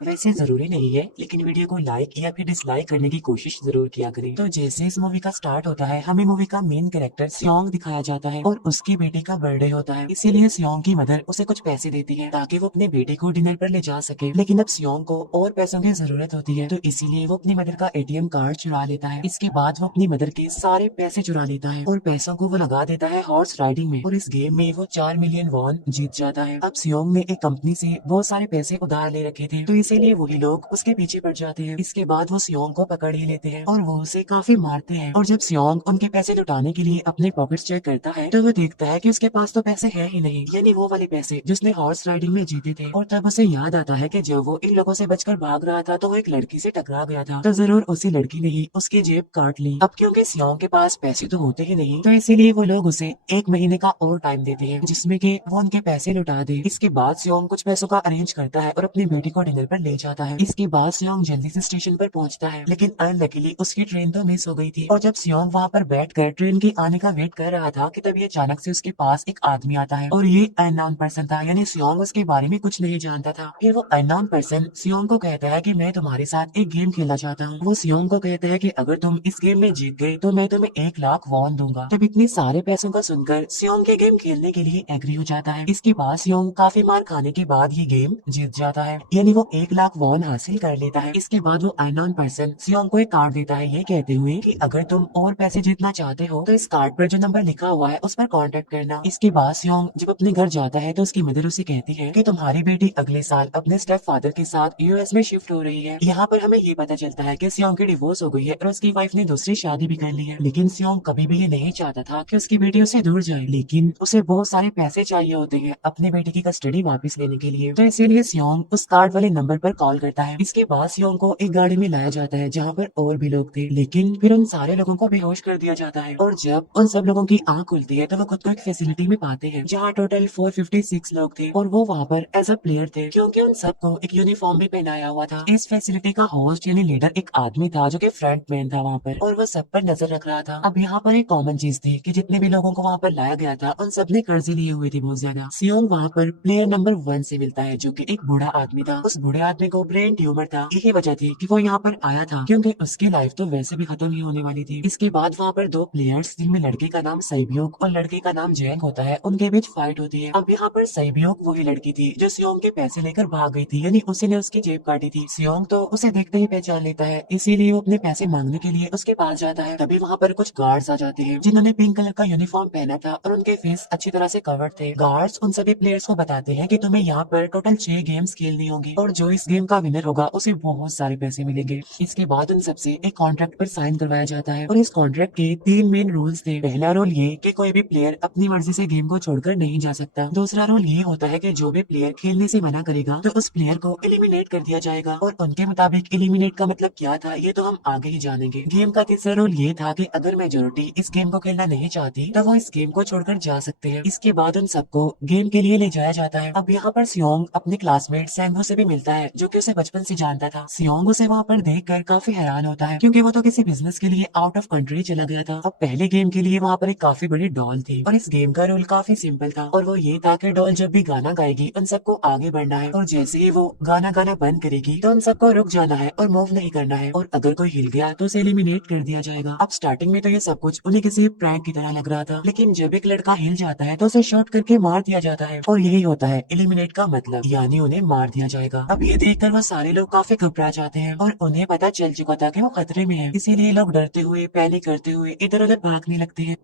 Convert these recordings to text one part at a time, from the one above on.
वैसे जरूरी नहीं है, लेकिन वीडियो को लाइक या फिर डिसलाइक करने की कोशिश जरूर किया करें। तो जैसे इस मूवी का स्टार्ट होता है, हमें मूवी का मेन कैरेक्टर सियोंग दिखाया जाता है और उसकी बेटी का बर्थडे होता है। इसीलिए सियोंग की मदर उसे कुछ पैसे देती है ताकि वो अपने बेटे को डिनर पर ले जा सके। लेकिन अब सियोंग को और पैसों की जरूरत होती है, तो इसीलिए वो अपनी मदर का एटीएम कार्ड चुरा लेता है। इसके बाद वो अपनी मदर के सारे पैसे चुरा लेता है और पैसों को वो लगा देता है हॉर्स राइडिंग में, और इस गेम में वो 4 मिलियन वॉन जीत जाता है। अब सियोंग ने एक कंपनी से बहुत सारे पैसे उधार ले रखे थे, तो इसीलिए वही लोग उसके पीछे पड़ जाते हैं। इसके बाद वो सियोंग को पकड़ ही लेते हैं और वो उसे काफी मारते हैं। और जब सियोंग उनके पैसे लुटाने के लिए अपने पॉकेट्स चेक करता है, तो वो देखता है कि उसके पास तो पैसे है ही नहीं, यानी वो वाले पैसे जिसने हॉर्स राइडिंग में जीते थे। और तब उसे याद आता है कि जब वो इन लोगों से बचकर भाग रहा था, तो वो एक लड़की से टकरा गया था, तो जरूर उसी लड़की ने ही उसकी जेब काट ली। अब क्योंकि सियोंग के पास पैसे तो होते ही नहीं, तो इसीलिए वो लोग उसे 1 महीने का और टाइम देते हैं, जिसमें कि वो उनके पैसे लुटा दे। इसके बाद सियोंग कुछ पैसों का अरेंज करता है और अपनी बेटी को डिनर पर ले जाता है। इसके बाद सियोंग जल्दी से स्टेशन पर पहुंचता है, लेकिन अनलकीली उसकी ट्रेन तो मिस हो गई थी। और जब सियोंग वहां पर बैठकर ट्रेन के आने का वेट कर रहा था, कि तभी अचानक से उसके पास एक आदमी आता है, और ये अननोन पर्सन था, यानी सियोंग उसके बारे में कुछ नहीं जानता था। फिर वो अननोन पर्सन सियोंग को कहता है कि मैं तुम्हारे साथ एक गेम खेलना चाहता हूँ। वो सियोंग को कहता है कि अगर तुम इस गेम में जीत गए तो मैं तुम्हें 1 लाख वॉन दूंगा। तब इतने सारे पैसों को सुनकर सियोंग के गेम खेलने के लिए एग्री हो जाता है। इसके बाद सियोंग काफी मार खाने के बाद ये गेम जीत जाता है, यानी वो 1 लाख वॉन हासिल कर लेता है। इसके बाद वो अननोन पर्सन सियोंग को एक कार्ड देता है, ये कहते हुए कि अगर तुम और पैसे जीतना चाहते हो तो इस कार्ड पर जो नंबर लिखा हुआ है उस पर कांटेक्ट करना। इसके बाद सियोंग जब अपने घर जाता है, तो उसकी मदर उसे कहती है कि तुम्हारी बेटी अगले साल अपने स्टेप फादर के साथ यूएस में शिफ्ट हो रही है। यहाँ पर हमें ये पता चलता है कि सियोंग की डिवोर्स हो गई है और उसकी वाइफ ने दूसरी शादी भी कर ली है। लेकिन सियोंग कभी भी ये नहीं चाहता था कि उसकी बेटी उससे दूर जाए, लेकिन उसे बहुत सारे पैसे चाहिए होते हैं अपनी बेटी की कस्टडी वापस लेने के लिए, तो इसीलिए सियोंग उस कार्ड वाले नंबर पर कॉल करता है। इसके बाद सियोंग को एक गाड़ी में लाया जाता है जहाँ पर और भी लोग थे, लेकिन फिर उन सारे लोगों को बेहोश कर दिया जाता है। और जब उन सब लोगों की आंख खुलती है, तो वो खुद को एक फैसिलिटी में पाते हैं जहाँ टोटल 456 लोग थे, और वो वहाँ पर एज अ प्लेयर थे, क्योंकि उन सबको एक यूनिफॉर्म भी पहनाया हुआ था। इस फैसिलिटी का होस्ट यानी लीडर एक आदमी था जो कि फ्रंट मैन था वहाँ पर, और वो सब पर नजर रख रहा था। अब यहाँ पर एक कॉमन चीज थी कि जितने भी लोगों को वहाँ पर लाया गया था, उन सब ने कर्जे लिए हुए थे बहुत ज्यादा। सियोंग वहाँ पर प्लेयर नंबर 1 से मिलता है, जो कि एक बूढ़ा आदमी था। उस बूढ़े आदमी को ब्रेन ट्यूमर था, यही वजह थी कि वो यहाँ पर आया था, क्योंकि उसकी लाइफ तो वैसे भी खत्म ही होने वाली थी। इसके बाद वहाँ पर दो प्लेयर्स, जिनमें लड़के का नाम सैब्योक और लड़के का नाम जैंग होता है, उनके बीच फाइट होती है। अब यहाँ पर सैब्योक वही लड़की थी जो सियोंग के पैसे लेकर भाग गई थी, यानी उसी ने उसकी जेब काटी थी। सियोंग तो उसे देखते ही पहचान लेता है, इसीलिए वो अपने पैसे मांगने के लिए उसके पास जाता है। तभी वहाँ पर कुछ गार्ड्स आ जाते हैं जिन्होंने पिंक कलर का यूनिफॉर्म पहना था और उनके फेस अच्छी तरह से कवर्ड थे। गार्ड्स उन सभी प्लेयर्स को बताते हैं कि तुम्हें यहाँ पर टोटल 6 गेम्स खेलनी होगी, और जो इस गेम का विनर होगा उसे बहुत सारे पैसे मिलेंगे। इसके बाद उन सबसे एक कॉन्ट्रैक्ट पर साइन करवाया जाता है, और इस कॉन्ट्रैक्ट के 3 मेन रूल्स थे। पहला रूल ये कि कोई भी प्लेयर अपनी मर्जी से गेम को छोड़कर नहीं जा सकता। दूसरा रूल ये होता है कि जो भी प्लेयर खेलने से मना करेगा तो उस प्लेयर को एलिमिनेट कर दिया जाएगा, और उनके मुताबिक एलिमिनेट का मतलब क्या था ये तो हम आगे ही जानेंगे। गेम का तीसरा रूल ये था कि अगर मेजोरिटी इस गेम को खेलना नहीं चाहती तो वो इस गेम को छोड़कर जा सकते हैं। इसके बाद उन सबको गेम के लिए ले जाया जाता है। अब यहाँ पर सियोंग अपने क्लासमेट सैंगो से भी मिलता है, जो कि उसे बचपन से जानता था। सियोंग उसे वहाँ पर देखकर काफी हैरान होता है, क्योंकि वो तो किसी बिजनेस के लिए आउट ऑफ कंट्री चला गया था। अब पहले गेम के लिए वहाँ पर एक काफी बड़ी डॉल थी, और इस गेम का रूल काफी सिंपल था, और वो ये था कि डॉल जब भी गाना गाएगी उन सबको आगे बढ़ना है, और जैसे ही वो गाना गाना बंद करेगी तो उन सबको रुक जाना है और मूव नहीं करना है, और अगर कोई हिल गया तो उसे एलिमिनेट कर दिया जाएगा। अब स्टार्टिंग में तो ये सब कुछ उन्हें किसी प्रैंक की तरह लग रहा था, लेकिन जब एक लड़का हिल जाता है तो उसे शॉट करके मार दिया जाता है, और यही होता है एलिमिनेट का मतलब, यानी उन्हें मार दिया जाएगा। अब ये देखकर वो सारे लोग काफी घबरा जाते हैं, और उन्हें पता चल चुका था कि वो खतरे में है, इसीलिए लोग डरते हुए पैनिक करते हुए इधर उधर भागने लगते हैं।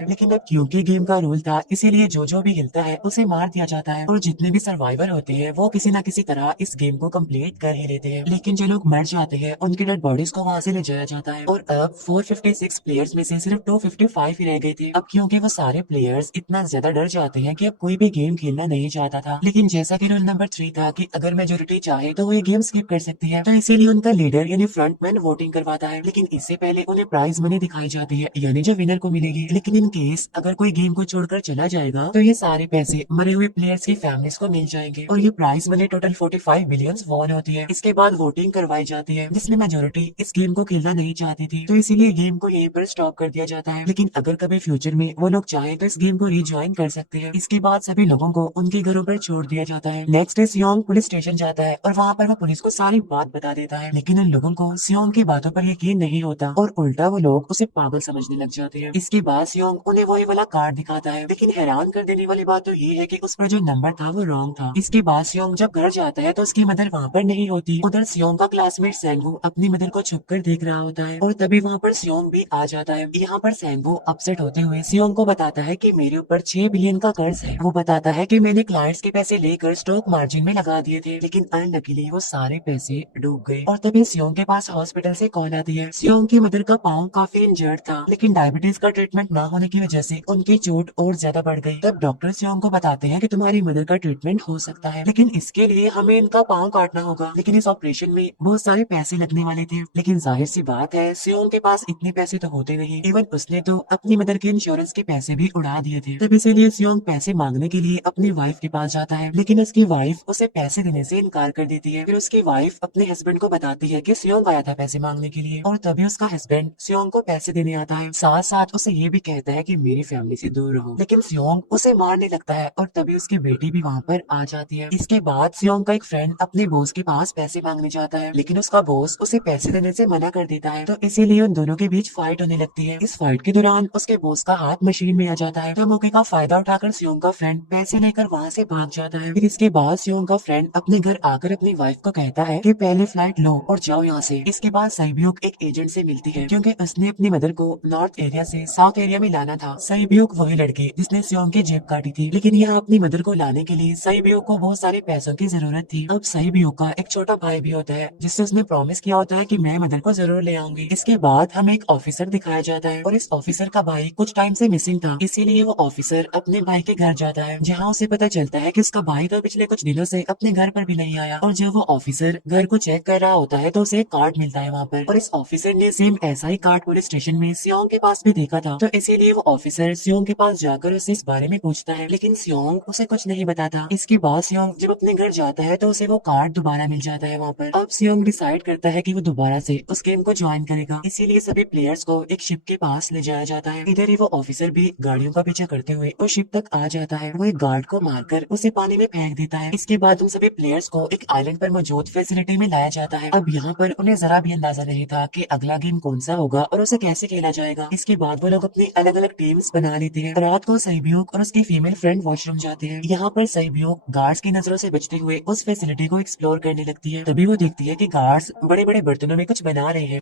लेकिन अब क्योंकि गेम का रूल था, इसीलिए जो जो भी हिलता है उसे मार दिया जाता है, और जितने भी सर्वाइवर होते हैं वो किसी न किसी तरह इस गेम को कंप्लीट कर ही लेते हैं। लेकिन जो लोग मर जाते हैं उनकी डेड बॉडीज को वहां से ले जाया जाता है, और अब 456 प्लेयर्स में से सिर्फ 255 ही रह गए थे। अब क्योंकि वो सारे प्लेयर्स इतना ज्यादा डर जाते हैं कि अब कोई भी गेम खेलना नहीं चाहता था। लेकिन जैसा कि रूल नंबर 3 था कि अगर मेजोरिटी चाहे तो वो ये गेम स्किप कर सकती है, तो इसीलिए उनका लीडर यानी फ्रंटमैन वोटिंग करवाता है। लेकिन इससे पहले उन्हें प्राइज मनी दिखाई जाती है, यानी जो विनर को मिलेगी। लेकिन इन केस अगर कोई गेम को छोड़कर चला जाएगा तो ये सारे पैसे मरे हुए प्लेयर्स की फैमिलीज को मिल जाएंगे और ये prize money total 45 billion won होती है। इसके बाद वोटिंग करवाई जाती है जिसमें मेजोरिटी इस गेम को खेलना नहीं चाहती थी, तो इसीलिए गेम को यहीं पर स्टॉप कर दिया जाता है। लेकिन अगर कभी फ्यूचर में वो लोग चाहे तो इस गेम को रिज्वाइन कर सकते हैं। इसके बाद सभी लोगों को उनके घरों पर छोड़ दिया जाता है। नेक्स्ट डे सियोंग पुलिस स्टेशन जाता है और वहाँ पर वो पुलिस को सारी बात बता देता है, लेकिन उन लोगों को सियोंग की बातों पर यकीन नहीं होता और उल्टा वो लोग उसे पागल समझने लग जाते हैं। इसके बाद सियोंग उन्हें वही वाला कार्ड दिखाता है, लेकिन हैरान कर देने वाली बात तो ये है कि उस पर जो नंबर था वो रॉन्ग था। इसके बाद सियोंग जब घर जाता है तो उसकी मदर वहाँ पर नहीं होती। उधर सियोंग का क्लासमेट सेंगू अपनी मदर को छुप कर देख रहा होता है और तभी वहाँ पर सियोंग भी आ जाता है। यहाँ पर सेंगू अपसेट होते हुए सियोंग को बताता है कि मेरे ऊपर 6 बिलियन का कर्ज है। वो बताता है कि मैंने क्लाइंट्स के पैसे लेकर स्टॉक मार्जिन में लगा दिए थे, लेकिन अनलकीली वो सारे पैसे डूब गए। और तभी सियोंग के पास हॉस्पिटल से कॉल आती है। सियोंग की मदर का पाँव काफी इंजर्ड था, लेकिन डायबिटीज का ट्रीटमेंट ना होने की वजह से उनकी चोट और ज्यादा बढ़ गई। तब डॉक्टर सियोंग को बताते हैं कि तुम्हारी मदर का ट्रीटमेंट हो सकता है, लेकिन इसके लिए हमें इनका पाँव काटना होगा। लेकिन इस ऑपरेशन में बहुत सारे पैसे लगने वाले थे, लेकिन जाहिर सी बात है सियोंग के पास इतने पैसे तो होते नहीं। इवन उसने तो अपनी मदर के इंश्योरेंस के पैसे भी उड़ा दिए थे। तब इसीलिए सियोंग पैसे मांगने के लिए अपनी वाइफ के पास जाता है, लेकिन उसकी वाइफ उसे पैसे देने से इनकार कर देती है। फिर उसकी वाइफ अपने हस्बैंड को बताती है कि सियोंग आया था पैसे मांगने के लिए, और तभी उसका हस्बैंड सियोंग को पैसे देने आता है। साथ साथ उसे ये भी कहता है कि मेरी फैमिली से दूर रहो, लेकिन सियोंग उसे मारने लगता है और तभी उसकी बेटी भी वहाँ पर आ जाती है। इसके बाद सियोंग का एक फ्रेंड अपने बॉस के पास पैसे मांगने जाता है, लेकिन उसका बॉस उसे पैसे देने से मना कर देता है, तो इसीलिए उन दोनों के बीच फाइट होने लगती है। इस फाइट के दौरान उसके बॉस का हाथ मशीन में आ जाता है, तो मौके का फायदा उठाकर सियोंग का फ्रेंड पैसे लेकर वहाँ से भाग जाता है। फिर इसके बाद सियोंग का फ्रेंड अपने घर आकर अपनी वाइफ को कहता है कि पहले फ्लाइट लो और जाओ यहाँ से। इसके बाद सईब्यूक एक एजेंट से मिलती है, क्योंकि उसने अपनी मदर को नॉर्थ एरिया से साउथ एरिया में लाना था। सईब्यूक वही लड़की जिसने सियोंग की जेब काटी थी, लेकिन यहाँ अपनी मदर को लाने के लिए सईब्यूक को बहुत सारे पैसों की जरूरत थी। अब सईब्यूक का एक छोटा भाई भी होता है जिससे उसने प्रॉमिस किया होता है कि मैं मदर को जरूर ले आऊंगी। इसके बाद हमें एक ऑफिसर दिखाया जाता है और इस ऑफिसर का भाई कुछ टाइम से मिसिंग था, इसीलिए वो ऑफिसर अपने भाई के घर जाता है, जहाँ उसे पता चलता है कि उसका भाई तो पिछले कुछ दिनों से अपने घर पर भी नहीं आया। और जब वो ऑफिसर घर को चेक कर रहा होता है तो उसे एक कार्ड मिलता है वहाँ पर, और इस ऑफिसर ने सेम ऐसा ही कार्ड पुलिस स्टेशन में सियोंग के पास भी देखा था, तो इसीलिए वो ऑफिसर सियोंग के पास जाकर उससे इस बारे में पूछता है, लेकिन सियोंग उसे कुछ नहीं बताता। इसके बाद सियोंग जब अपने घर जाता है तो उसे वो कार्ड दोबारा मिल जाता है वहाँ पर। अब सियोंग डिसाइड करता है कि वो दोबारा से उस गेम को ज्वाइन करेगा, इसीलिए सभी प्लेयर्स को एक शिप के पास ले जाया जाता है। इधर ही वो ऑफिसर भी गाड़ियों का पीछा करते हुए उस शिप तक आ जाता है। वो एक गार्ड को मारकर उसे पानी में फेंक देता है। इसके बाद उन सभी प्लेयर्स को एक आइलैंड पर मौजूद फैसिलिटी में लाया जाता है। अब यहाँ पर उन्हें जरा भी अंदाजा नहीं था कि अगला गेम कौन सा होगा और उसे कैसे खेला जाएगा। इसके बाद वो लोग अपनी अलग अलग टीम्स बना लेते हैं। रात को सईब्यूक और उसकी फीमेल फ्रेंड वॉशरूम जाते हैं। यहाँ पर सईब्यूक गार्ड्स की नजरों से बचते हुए उस फैसिलिटी को एक्सप्लोर करने लगती है। तभी वो देखती है कि गार्ड्स बड़े बड़े बर्तनों में कुछ बना रहे हैं,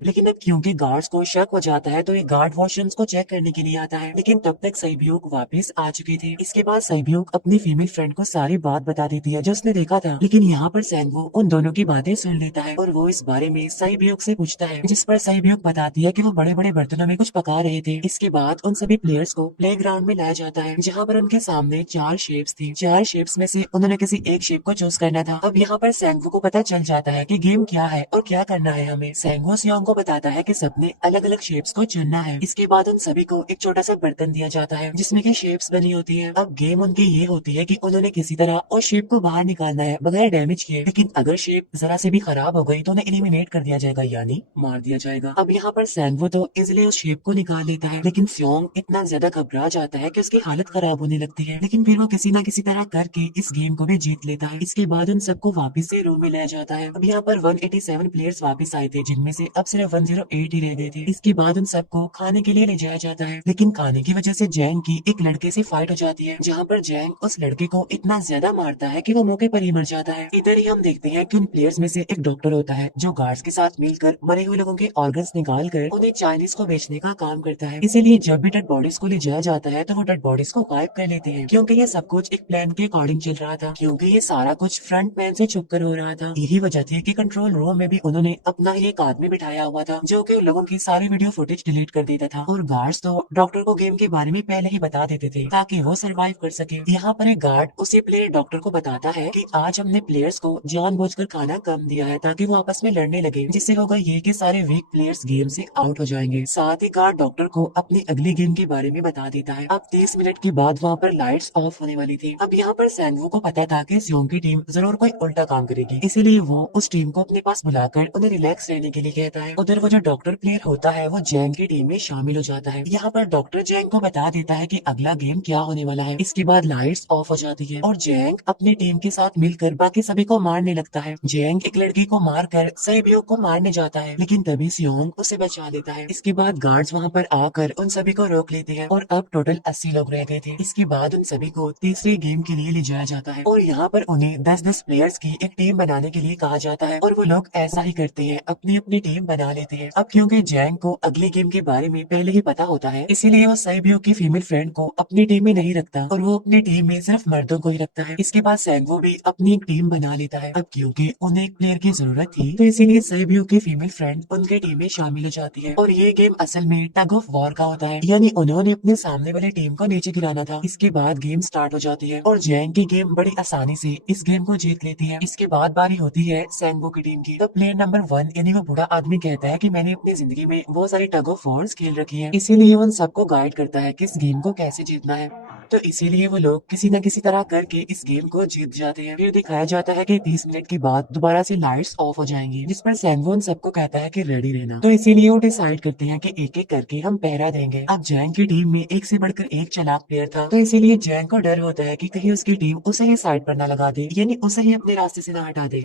लेकिन अब क्योंकि गार्ड्स को शक हो जाता है तो ये गार्ड वॉशरूम्स को चेक करने के लिए आता है, लेकिन तब तक सईब्यूक वापस आ चुकी थी। इसके बाद सईब्यूक अपनी फीमेल फ्रेंड को सारी बात बता देती है जो उसने देखा था, लेकिन यहाँ पर सेंगो उन दोनों की बातें सुन लेता है और वो इस बारे में सईब्यूक से पूछता है, जिस पर सईब्यूक बताती है कि वो बड़े बड़े बर्तनों में कुछ पका रहे थे। इसके बाद उन सभी प्लेयर्स को प्ले ग्राउंड में लाया जाता है, जहाँ पर उनके सामने 4 शेप्स थी। 4 शेप्स में से उन्होंने किसी एक शेप को चूज करना था। अब यहाँ पर सेंगो को पता चल जाता है कि गेम क्या है और क्या करना है हमें। सेंगो सियोंग को बताता है कि सबने अलग अलग शेप्स को चुनना है। इसके बाद उन सभी को एक छोटा सा बर्तन दिया जाता है जिसमें की शेप्स बनी होती है। अब गेम उनकी ये होती है कि उन्होंने किसी तरह उस शेप को बाहर निकालना है बगैर डैमेज किए, लेकिन अगर शेप जरा से भी खराब हो गई तो उन्हें एलिमिनेट कर दिया जाएगा, यानी मार दिया जाएगा। अब यहाँ पर सैंगो तो इजिली उस शेप को निकाल लेता है, लेकिन सियोंग इतना ज्यादा घबरा जाता है कि उसकी हालत खराब होने लगती है, लेकिन फिर वो किसी न किसी तरह करके इस गेम को भी जीत लेता है। इसके बाद उन सबको वापस से रूम में लाया जाता है। अब यहाँ पर 187 प्लेयर्स वापस आए थे, जिनमें से अब सिर्फ 108 ही रह गए थे। इसके बाद उन सबको खाने के लिए ले जाया जाता है, लेकिन खाने की वजह से जैंग की एक लड़के से फाइट हो जाती है, जहाँ पर जैंग उस लड़के को इतना ज्यादा मारता है कि वो मौके पर ही मर जाता है। इधर ही हम देखते हैं कि उन प्लेयर्स में से एक डॉक्टर होता है जो गार्ड्स के साथ मिलकर मरे हुए लोगों के ऑर्गन्स निकाल कर उन्हें चाइनीज को बेचने का काम करता है। इसीलिए जब भी डेड बॉडीज को ले जाया जाता है तो वो डेड बॉडीज को गायब कर लेते हैं, क्योंकि ये सब कुछ एक प्लान के अकॉर्डिंग चल रहा था, क्योंकि ये सारा कुछ फ्रंट मैन से छुप कर हो रहा था। यही वजह थी कि कंट्रोल रूम में भी उन्होंने अपना ही एक आदमी बिठाया हुआ था जो कि लोगों की सारी वीडियो फुटेज डिलीट कर देता था। और गार्ड्स तो डॉक्टर को गेम के बारे में पहले ही बता देते थे ताकि वो सरवाइव कर सके। यहाँ पर एक गार्ड उसी प्लेयर डॉक्टर को बताता है कि आज हमने प्लेयर्स को जानबूझकर खाना कम दिया है ताकि वो आपस में लड़ने लगे, जिससे होगा ये कि सारे वीक प्लेयर्स गेम से आउट हो जाएंगे। साथ ही गार्ड डॉक्टर को अपनी अगली गेम के बारे में बता देता है। अब 30 मिनट के बाद वहाँ पर लाइट्स ऑफ होने वाली थी। अब यहाँ पर सैंगवू को पता था कि सियोंग की टीम जरूर कोई उल्टा काम करेगी, इसीलिए वो उस टीम को अपने पास बुलाकर उन्हें रिलैक्स रहने के लिए कहता है। उधर वो जो डॉक्टर प्लेयर होता है वो जैंग की टीम में शामिल हो जाता है। यहाँ पर डॉक्टर जैंग को बता देता है कि अगला गेम क्या होने वाला है। इसके बाद लाइट्स ऑफ हो जाती है और जैंग अपनी टीम के साथ मिलकर बाकी सभी को मारने लगता है। जैंग एक लड़की को मारकर सैबियो को मारने जाता है, लेकिन तभी सियोंग उसे बचा लेता है। इसके बाद गार्ड्स वहाँ पर आकर उन सभी को रोक लेते हैं और अब टोटल 80 लोग रह गए थे। इसके बाद उन सभी को तीसरी गेम के लिए ले जाया जाता है और यहाँ पर उन्हें 10-10 प्लेयर्स की एक टीम बनाने के लिए कहा जाता है और वो लोग ऐसा ही करते हैं, अपनी अपनी टीम बना लेते हैं। अब क्योंकि जैंग को अगली गेम के बारे में पहले ही पता होता है, इसीलिए वो सैबियो की फीमेल फ्रेंड को अपनी टीम में नहीं रखता और वो अपनी टीम में सिर्फ मर्दों को ही रखता है। इसके बाद सैंगवो भी अपनी एक टीम बना लेता है। अब क्योंकि उन्हें एक प्लेयर की जरूरत थी तो इसीलिए सैबियो की फीमेल फ्रेंड उनके टीम में शामिल हो जाती है और ये गेम असल में टग ऑफ वॉर का होता है, यानी उन्होंने अपने सामने वाली टीम को नीचे गिराना था। इसके बाद गेम स्टार्ट हो जाती है और जैंग की गेम बड़ी आसानी से इस गेम को जीत लेती है। इसके बाद बारी होती है सैंगवो की टीम की। तो प्लेयर नंबर 1 यानी वो बूढ़ा आदमी कहता है कि मैंने अपनी जिंदगी में बहुत सारी टग ऑफ वॉर्स खेल रखी है, इसीलिए उन सबको गाइड करता है कि इस गेम को कैसे जीतना है। तो इसीलिए वो लोग किसी न किसी तरह करके इस गेम को जीत जाते हैं। फिर दिखाया जाता है कि 30 मिनट के बाद दोबारा से लाइट्स ऑफ हो जाएंगी, जिस पर सैंगवो उन सबको कहता है कि रेडी रहना। तो इसीलिए वो डिसाइड करते हैं कि एक एक करके हम पहरा देंगे। अब जैंग की टीम में एक से बढ़कर एक चालाक प्लेयर था, तो इसीलिए जैंग को डर होता है कि कहीं उसकी टीम उसे ही साइड पर न लगा दे, यानी उसे ही अपने रास्ते से न हटा दे।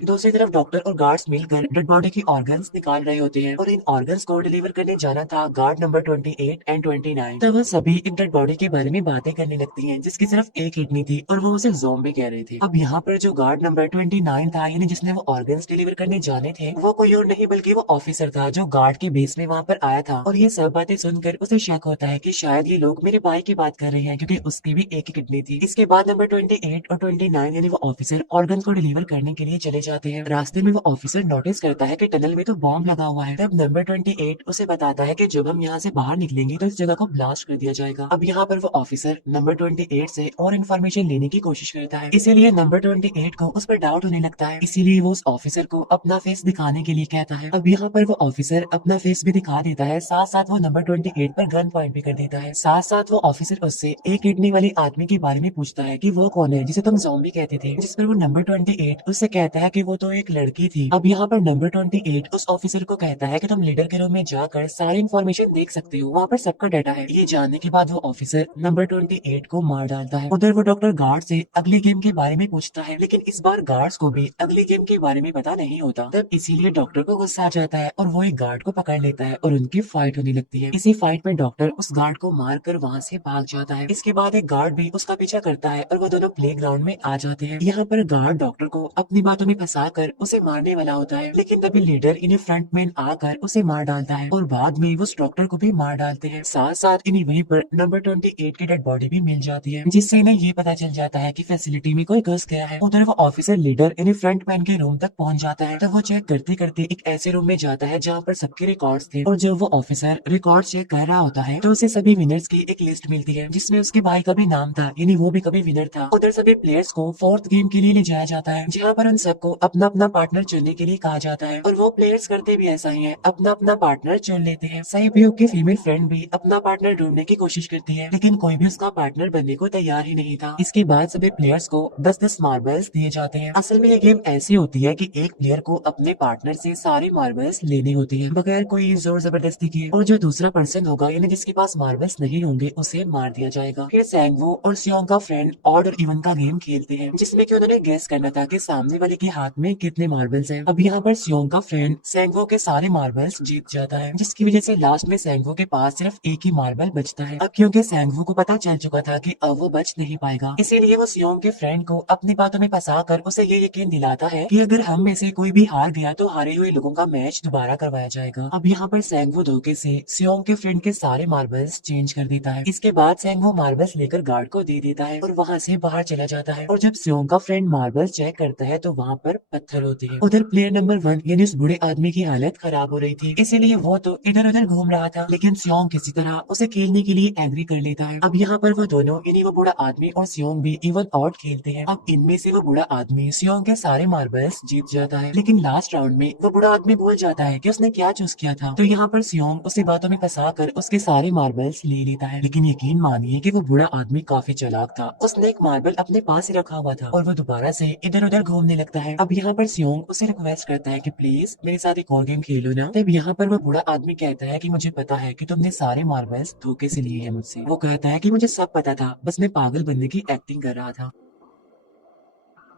दूसरी तरफ डॉक्टर और गार्ड्स मिलकर डेड बॉडी की ऑर्गन्स निकाल रहे होते हैं और इन ऑर्गन्स को डिलीवर करने जाना था गार्ड नंबर 28 एंड 29। तब वो सभी एक डेड बॉडी के बारे में बातें करने लगती हैं जिसकी सिर्फ एक किडनी थी और वो उसे ज़ॉम्बी कह रहे थे। अब यहाँ पर जो गार्ड नंबर 29 था, यानी जिसने वो ऑर्गन्स डिलीवर करने जाने थे, वो कोई और नहीं बल्कि वो ऑफिसर था जो गार्ड के बेस में वहाँ पर आया था। और ये सब बातें सुनकर उसे शक होता है कि शायद ये लोग मेरे भाई की बात कर रहे हैं क्योंकि उसकी भी एक ही किडनी थी। इसके बाद नंबर 28 और 29 यानी वो ऑफिसर ऑर्गन को डिलीवर करने के लिए चले जाते हैं। रास्ते में वो ऑफिसर नोटिस करता है कि टनल में तो बॉम्ब लगा हुआ है। तब नंबर 28 उसे बताता है कि जब हम यहाँ से बाहर निकलेंगे तो इस जगह को ब्लास्ट कर दिया जाएगा। अब यहाँ पर वो ऑफिसर नंबर 28 से और इन्फॉर्मेशन लेने की कोशिश करता है, इसीलिए नंबर 28 को उस पर डाउट होने लगता है, इसीलिए वो उस ऑफिसर को अपना फेस दिखाने के लिए कहता है। अब यहाँ पर वो ऑफिसर अपना फेस भी दिखा देता है, साथ साथ वो नंबर 28 पर गन पॉइंट भी कर देता है। साथ साथ वो ऑफिसर उससे एक किडनी वाले आदमी के बारे में पूछता है कि वो कौन है जिसे तुम ज़ॉम्बी कहते थे, जिस पर वो नंबर 28 उससे कहता है कि वो तो एक लड़की थी। अब यहाँ पर नंबर 28 उस ऑफिसर को कहता है कि तुम लीडर के रूम में जाकर सारी इन्फॉर्मेशन देख सकते हो, वहाँ पर सबका डाटा है। ये जानने के बाद वो ऑफिसर नंबर 28 को मार डालता है। उधर वो डॉक्टर गार्ड से अगली गेम के बारे में पूछता है, लेकिन इस बार गार्ड्स को भी अगली गेम के बारे में पता नहीं होता। तब इसीलिए डॉक्टर को गुस्सा आ जाता है और वो एक गार्ड को पकड़ लेता है और उनकी फाइट होने लगती है। इसी फाइट में डॉक्टर उस गार्ड को मार कर वहाँ से भाग जाता है। इसके बाद एक गार्ड भी उसका पीछा करता है और वो दोनों प्ले ग्राउंड में आ जाते हैं। यहाँ पर गार्ड डॉक्टर को अपनी बातों में फंसा कर उसे मारने वाला होता है, लेकिन तभी लीडर इन्हें फ्रंटमैन आकर उसे मार डालता है और बाद में वो उस डॉक्टर को भी मार डालते हैं। साथ साथ इन्हें वहीं पर नंबर 28 की डेड बॉडी भी मिल जाती है, जिससे इन्हें ये पता चल जाता है कि फैसिलिटी में कोई घुस गया है। उधर वो ऑफिसर लीडर इन्हें फ्रंटमैन के रूम तक पहुंच जाता है। तब वो चेक करते करते एक ऐसे रूम में जाता है जहाँ पर सबके रिकॉर्ड्स थे और जब वो ऑफिसर रिकॉर्ड चेक कर रहा होता है तो उसे सभी विनर्स की एक लिस्ट मिलती है जिसमें उसके भाई का भी नाम था, यानी वो भी कभी विनर था। उधर सभी प्लेयर्स को फोर्थ गेम के लिए ले जाया जाता है जहाँ पर उन सबको अपना अपना पार्टनर चुनने के लिए कहा जाता है और वो प्लेयर्स करते भी ऐसा ही है, अपना अपना पार्टनर चुन लेते हैं। सहयोग की फीमेल फ्रेंड भी अपना पार्टनर ढूंढने की कोशिश करती है, लेकिन कोई भी उसका पार्टनर बनने को तैयार ही नहीं था। इसके बाद सभी प्लेयर्स को 10-10 मार्बल्स दिए जाते हैं। असल में ये गेम ऐसी होती है कि एक प्लेयर को अपने पार्टनर से सारे मार्बल्स लेने होते हैं बगैर कोई जोर जबरदस्ती किए, और जो दूसरा पर्सन होगा यानी जिसके पास मार्बल्स नहीं होंगे उसे मार दिया जाएगा। फिर सैंगवो और सियोंग का फ्रेंड ऑड और इवन का गेम खेलते हैं जिसमें कि उन्होंने गेस करना था कि सामने वाले के हाथ में कितने मार्बल्स हैं। अब यहाँ पर सियोंग का फ्रेंड सैंगवो के सारे मार्बल्स जीत जाता है, जिसकी वजह से लास्ट में सैंगवो के पास सिर्फ एक ही मार्बल बचता है। अब क्योंकि सैंगवो को पता चल चुका था कि अब वो बच नहीं पाएगा, इसीलिए वो सियोंग के फ्रेंड को अपनी बातों में फंसा कर उसे ये यकीन दिलाता है कि अगर हम में से कोई भी हार गया तो हारे हुए लोगों का मैच दोबारा करवाया जाएगा। अब यहाँ पर सैंगवो धोखे से सियोंग के फ्रेंड के सारे मार्बल्स चेंज कर देता है। इसके बाद सैंगवो मार्बल्स लेकर गार्ड को दे देता है और वहाँ से बाहर चला जाता है। और जब सियोंग का फ्रेंड मार्बल्स चेक करता है तो वहाँ पर पर पत्थर होते हैं। उधर प्लेयर नंबर 1 यानी उस बूढ़े आदमी की हालत खराब हो रही थी, इसीलिए वो तो इधर उधर घूम रहा था, लेकिन सियोंग किसी तरह उसे खेलने के लिए एग्री कर लेता है। अब यहाँ पर वो दोनों यानी वो बूढ़ा आदमी और सियोंग भी इवन आउट खेलते हैं। अब इनमें से वो बूढ़ा आदमी सियोंग के सारे मार्बल्स जीत जाता है, लेकिन लास्ट राउंड में वो बूढ़ा आदमी भूल जाता है कि उसने क्या चूज किया था। तो यहाँ पर सियोंग उसे बातों में फंसा कर उसके सारे मार्बल्स ले लेता है, लेकिन यकीन मानिए कि वो बूढ़ा आदमी काफी चालाक था। उसने एक मार्बल अपने पास ही रखा हुआ था और वो दोबारा से इधर उधर घूमने लगता है। अब यहाँ पर सियोंग उसे रिक्वेस्ट करता है कि प्लीज मेरे साथ एक और गेम खेलो ना। तब यहाँ पर वो बूढ़ा आदमी कहता है कि मुझे पता है कि तुमने सारे मार्बल्स धोखे से लिए हैं मुझसे। वो कहता है कि मुझे सब पता था, बस मैं पागल बनने की एक्टिंग कर रहा था।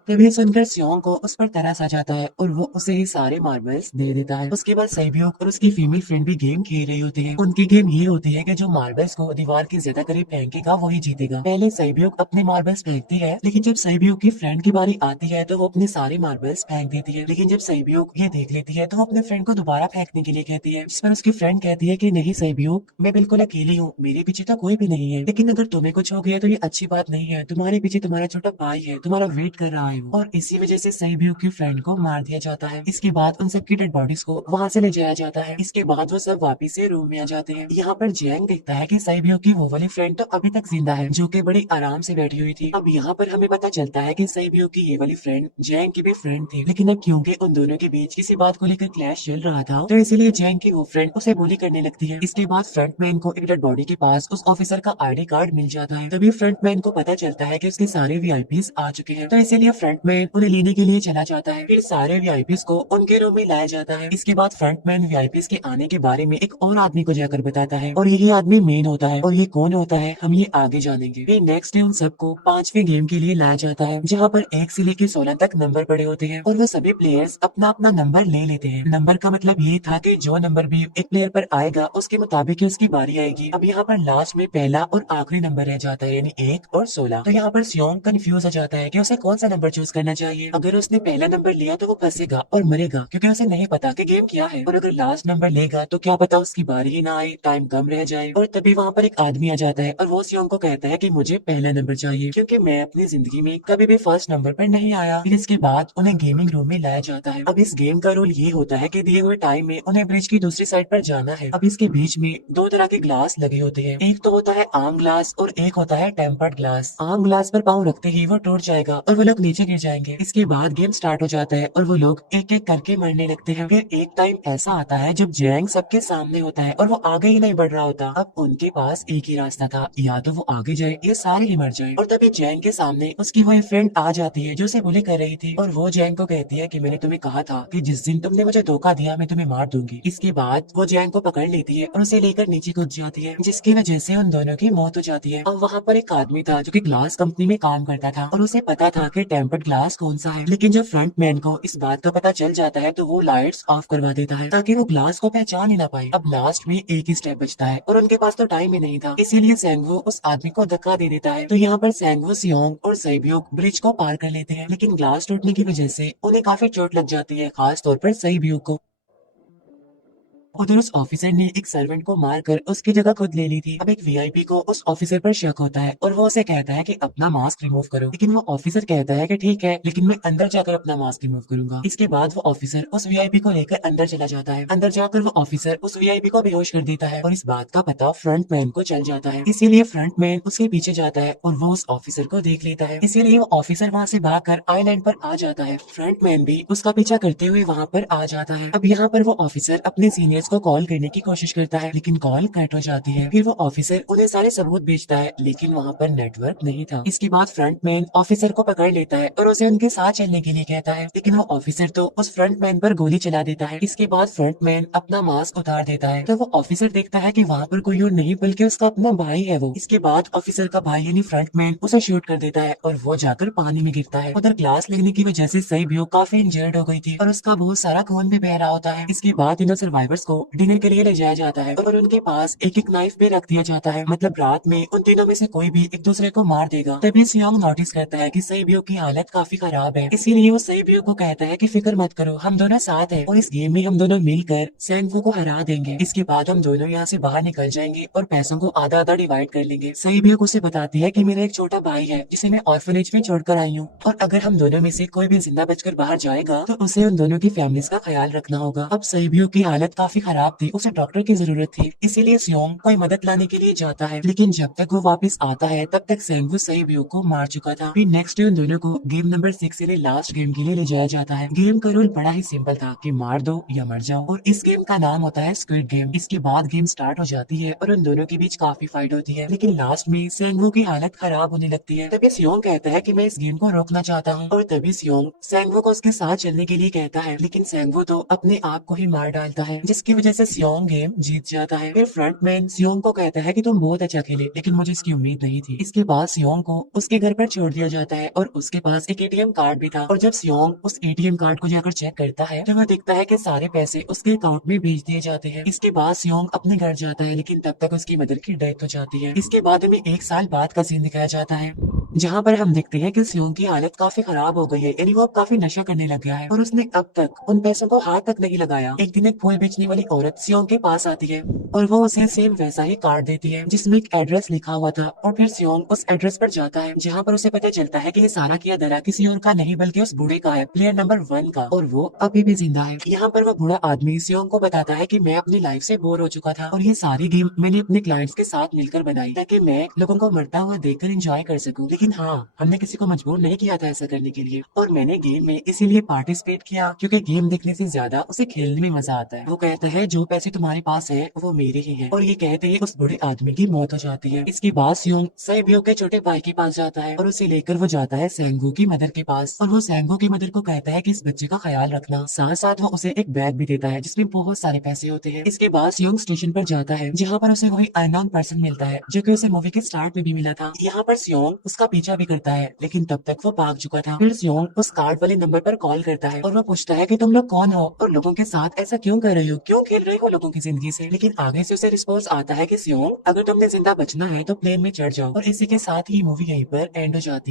तब ये सुनकर सियोंग को उस पर तरस आ जाता है और वो उसे ही सारे मार्बल्स दे देता है। उसके बाद सैब्योक और उसकी फीमेल फ्रेंड भी गेम खेल रही होती है। उनकी गेम ये होती है कि जो मार्बल्स को दीवार के ज्यादा करीब फेंकेगा वही जीतेगा। पहले सैब्योक अपने मार्बल्स फेंकती है, लेकिन जब सैब्योक की फ्रेंड की बारी आती है तो वो अपने सारे मार्बल्स फेंक देती है। लेकिन जब सैब्योक ये देख लेती है तो वो अपने फ्रेंड को दोबारा फेंकने के लिए कहती है, जिस पर उसकी फ्रेंड कहती है कि नहीं सैब्योक, मैं बिल्कुल अकेली हूँ, मेरे पीछे तो कोई भी नहीं है, लेकिन अगर तुम्हें कुछ हो गया तो ये अच्छी बात नहीं है, तुम्हारे पीछे तुम्हारा छोटा भाई है, तुम्हारा वेट कर रहा है वो। और इसी वजह से सैब्योक की फ्रेंड को मार दिया जाता है। इसके बाद उन सबकी डेड बॉडीज को वहाँ से ले जाया जाता है। इसके बाद वो सब वापिस से रूम में आ जाते हैं। यहाँ पर जैंग देखता है कि सैब्योक की वो वाली फ्रेंड तो अभी तक जिंदा है, जो कि बड़ी आराम से बैठी हुई थी। अब यहाँ पर हमें पता चलता है कि सैब्योक की ये वाली फ्रेंड जैंग की भी फ्रेंड थी, लेकिन अब क्योंकि उन दोनों के बीच किसी बात को लेकर क्लैश चल रहा था, तो इसीलिए जैंग की वो फ्रेंड उसे बुली करने लगती है। इसके बाद फ्रंटमैन को एक डेड बॉडी के पास उस ऑफिसर का आईडी कार्ड मिल जाता है। तभी फ्रंटमैन को पता चलता है कि उसके सारे वीआईपीज आ चुके हैं, तो इसीलिए फ्रंटमैन उन्हें लेने के लिए चला जाता है। फिर सारे वीआईपीज को उनके रूम में लाया जाता है। इसके बाद फ्रंटमैन वीआईपीज के आने के बारे में एक और आदमी को जाकर बताता है, और यही आदमी मेन होता है। और ये कौन होता है हम ये आगे जानेंगे। फिर नेक्स्ट डे उन सबको 5वें गेम के लिए लाया जाता है, जहाँ पर 1 से लेकर 16 तक नंबर पड़े होते हैं और वो सभी प्लेयर्स अपना अपना नंबर ले लेते हैं। नंबर का मतलब ये था कि जो नंबर भी एक प्लेयर पर आएगा उसके मुताबिक ही उसकी बारी आएगी। अब यहाँ पर लास्ट में पहला और आखिरी नंबर रह जाता है, यानी 1 और 16। तो यहाँ पर सियोंग कंफ्यूज हो जाता है कि उसे कौन सा नंबर चूज करना चाहिए। अगर उसने पहला नंबर लिया तो वो फंसेगा और मरेगा, क्योंकि उसे नहीं पता कि गेम क्या है। और अगर लास्ट नंबर लेगा तो क्या पता उसकी बारी ही ना आए, टाइम कम रह जाए। और तभी वहाँ पर एक आदमी आ जाता है और वो सियोंग को कहता है कि मुझे पहला नंबर चाहिए, क्योंकि मैं अपनी जिंदगी में कभी भी फर्स्ट नंबर पर नहीं आया। फिर इसके बाद उन्हें गेमिंग रूम में लाया जाता है। अब इस गेम का रूल ये होता है कि दिए हुए टाइम में उन्हें ब्रिज की दूसरी साइड पर जाना है। अब इसके बीच में 2 तरह के ग्लास लगे होते हैं, एक तो होता है आम ग्लास और एक होता है टेम्पर्ड ग्लास। आम ग्लास पर पाँव रखते ही वो टूट जाएगा और वो लोग नीचे गिर जाएंगे। इसके बाद गेम स्टार्ट हो जाता है और वो लोग एक एक करके मरने लगते हैं। फिर एक टाइम ऐसा आता है जब जैंग सबके सामने होता है और वो आगे ही नहीं बढ़ रहा होता। अब उनके पास एक ही रास्ता था, या तो वो आगे जाए या सारे ही मर जाए। और तभी जैंग के सामने उसकी वही फ्रेंड आ जाती है जो उसे बुली कर रही थी, और वो जैंग को कहती है कि मैंने तुम्हें कहा था कि जिस दिन तुमने मुझे धोखा दिया मैं तुम्हें मार दूंगी। इसके बाद वो जैंग को पकड़ लेती है और उसे लेकर नीचे कूद जाती है, जिसकी वजह से उन दोनों की मौत हो जाती है। अब वहाँ पर एक आदमी था जो कि ग्लास कंपनी में काम करता था और उसे पता था कि टेम्पर्ड ग्लास कौन सा है, लेकिन जब फ्रंट मैन को इस बात का पता चल जाता है तो वो लाइट्स ऑफ करवा देता है ताकि वो ग्लास को पहचान ही ना पाए। अब लास्ट में एक ही स्टेप बचता है और उनके पास तो टाइम ही नहीं था, इसीलिए सैंगवो उस आदमी को धक्का दे देता है। तो यहाँ पर सैंगवो, सियोंग और सैब्योक ब्रिज को पार कर लेते हैं, लेकिन ग्लास टूटने की वजह से उन्हें काफी चोट लग जाती है, खास तौर पर सैब्योक को। उधर उस ऑफिसर ने एक सर्वेंट को मारकर उसकी जगह खुद ले ली थी। अब एक वीआईपी को उस ऑफिसर पर शक होता है और वो उसे कहता है कि अपना मास्क रिमूव करो, लेकिन वो ऑफिसर कहता है कि ठीक है, लेकिन मैं अंदर जाकर अपना मास्क रिमूव करूंगा। इसके बाद वो ऑफिसर उस वीआईपी को लेकर अंदर चला जाता है। अंदर जाकर वो ऑफिसर उस वीआईपी को बेहोश कर देता है और इस बात का पता फ्रंट मैन को चल जाता है, इसीलिए फ्रंट मैन उसके पीछे जाता है और वो उस ऑफिसर को देख लेता है, इसीलिए वो ऑफिसर वहाँ से भागकर आइलैंड पर आ जाता है। फ्रंट मैन भी उसका पीछा करते हुए वहाँ पर आ जाता है। अब यहाँ पर वो ऑफिसर अपने सीनियर्स को कॉल करने की कोशिश करता है, लेकिन कॉल कट हो जाती है। फिर वो ऑफिसर उन्हें सारे सबूत भेजता है, लेकिन वहाँ पर नेटवर्क नहीं था। इसके बाद फ्रंटमैन ऑफिसर को पकड़ लेता है और उसे उनके साथ चलने के लिए कहता है, लेकिन वो ऑफिसर तो उस फ्रंटमैन पर गोली चला देता है। इसके बाद फ्रंटमैन अपना मास्क उतार देता है, तो वो ऑफिसर देखता है कि वहाँ पर कोई और नहीं बल्कि उसका अपना भाई है वो। इसके बाद ऑफिसर का भाई यानी फ्रंटमैन उसे शूट कर देता है और वो जाकर पानी में गिरता है। उधर ग्लास लगने की वजह से सैब्योक काफी इंजर्ड हो गई थी और उसका बहुत सारा खून भी बह रहा होता है। इसके बाद इन सर्वाइवर्स को डिनर के लिए ले जाया जाता है और उनके पास एक एक नाइफ भी रख दिया जाता है, मतलब रात में उन तीनों में से कोई भी एक दूसरे को मार देगा। तभी सियोंग नोटिस करता है कि सेइबियो की हालत काफी खराब है, इसीलिए वो सेइबियो को कहता है कि फिक्र मत करो, हम दोनों साथ हैं और इस गेम में हम दोनों मिलकर सेंगवू को हरा देंगे। इसके बाद हम दोनों यहाँ से बाहर निकल जाएंगे और पैसों को आधा आधा डिवाइड कर लेंगे। सेइबियो उसे बताती है कि मेरा एक छोटा भाई है जिसे मैं ऑर्फनेज में छोड़कर आई हूँ, और अगर हम दोनों में से कोई भी जिंदा बचकर बाहर जाएगा तो उसे उन दोनों की फैमिलीज का ख्याल रखना होगा। अब सेइबियो की हालत काफी खराब थी, उसे डॉक्टर की जरूरत थी, इसीलिए सियोंग कोई मदद लाने के लिए जाता है, लेकिन जब तक वो वापस आता है तब तक सेंगवू सेइबियो को मार चुका था। फिर नेक्स्ट डे उन दोनों को गेम नंबर 6 यानी लास्ट गेम के लिए ले जाया जाता है। गेम का रूल बड़ा ही सिंपल था कि मार दो या मर जाओ, और इस गेम का नाम होता है स्क्विड गेम। इसके बाद गेम स्टार्ट हो जाती है और उन दोनों के बीच काफी फाइट होती है, लेकिन लास्ट में सेंगवू की हालत खराब होने लगती है। तभी सियोंग कहता है कि मैं इस गेम को रोकना चाहता हूँ, और तभी सियोंग सेंगवू को उसके साथ चलने के लिए कहता है, लेकिन सेंगवू तो अपने आप को ही मार डालता है, जिसकी वजह से सियोंग गेम जीत जाता है। फिर फ्रंटमैन सियोंग को कहता है कि तुम बहुत अच्छा खेले, लेकिन मुझे इसकी उम्मीद नहीं थी। इसके बाद सियोंग को उसके घर पर छोड़ दिया जाता है और उसके पास एक एटीएम कार्ड भी था, और जब सियोंग उस एटीएम कार्ड को जाकर चेक करता है तो वह देखता है कि सारे पैसे उसके अकाउंट में भेज दिए जाते हैं। इसके बाद सियोंग अपने घर जाता है, लेकिन तब तक उसकी मदर की डेथ हो जाती है। इसके बाद हमें एक साल बाद का सीन दिखाया जाता है, जहाँ पर हम देखते हैं कि सियोंग की हालत काफी खराब हो गई है, यानी वो अब काफी नशा करने लग गया है और उसने अब तक उन पैसों को हाथ तक नहीं लगाया। एक दिन एक फूल बेचने वाली औरत सियोंग के पास आती है और वो उसे सेम वैसा ही कार्ड देती है जिसमें एक एड्रेस लिखा हुआ था, और फिर सियोंग उस एड्रेस पर जाता है, जहाँ पर उसे पता चलता है कि ये सारा किया धरा किसी और का नहीं बल्कि उस बूढ़े का है, प्लेयर नंबर 1 का, और वो अभी भी जिंदा है। यहाँ पर वो बूढ़ा आदमी सियोंग को बताता है कि मैं अपनी लाइफ से बोर हो चुका था और ये सारी गेम मैंने अपने क्लाइंट्स के साथ मिलकर बनाई ताकि मैं लोगों को मरता हुआ देखकर एंजॉय कर सकूं, लेकिन हाँ, हमने किसी को मजबूर नहीं किया था ऐसा करने के लिए, और मैंने गेम में इसीलिए पार्टिसिपेट किया क्योंकि गेम देखने से ज्यादा उसे खेलने में मजा आता है। वो कहता है जो पैसे तुम्हारे पास है वो मेरे ही है, और ये कहते ही उस बूढ़े आदमी की मौत हो जाती है। इसके बाद सियोंग सेइबियो के छोटे भाई के पास जाता है और उसे लेकर वो जाता है सेंगू की मदर के पास, और वो सेंगू की मदर को कहता है कि इस बच्चे का ख्याल रखना, साथ साथ वो उसे एक बैग भी देता है जिसमें बहुत सारे पैसे होते हैं। इसके बाद सियोंग स्टेशन पर जाता है जहाँ पर उसे वही अननोन पर्सन मिलता है जो कि उसे मूवी के स्टार्ट में भी मिला था। यहाँ पर सियोंग उसका पीछा भी करता है, लेकिन तब तक वो भाग चुका था। फिर सियोंग उस कार्ड वाले नंबर पर कॉल करता है और वो पूछता है कि तुम लोग कौन हो और लोगों के साथ ऐसा क्यों कर रहे हो, क्यों खेल रहे हो लोगों की जिंदगी से। लेकिन आगे से उसे रिस्पॉन्स आता है कि सियोंग अगर तुमने जिंदा बचना है तो प्लेन में चढ़ जाओ, और इसी के साथ ही मूवी यहीं पर एंड हो जाती है।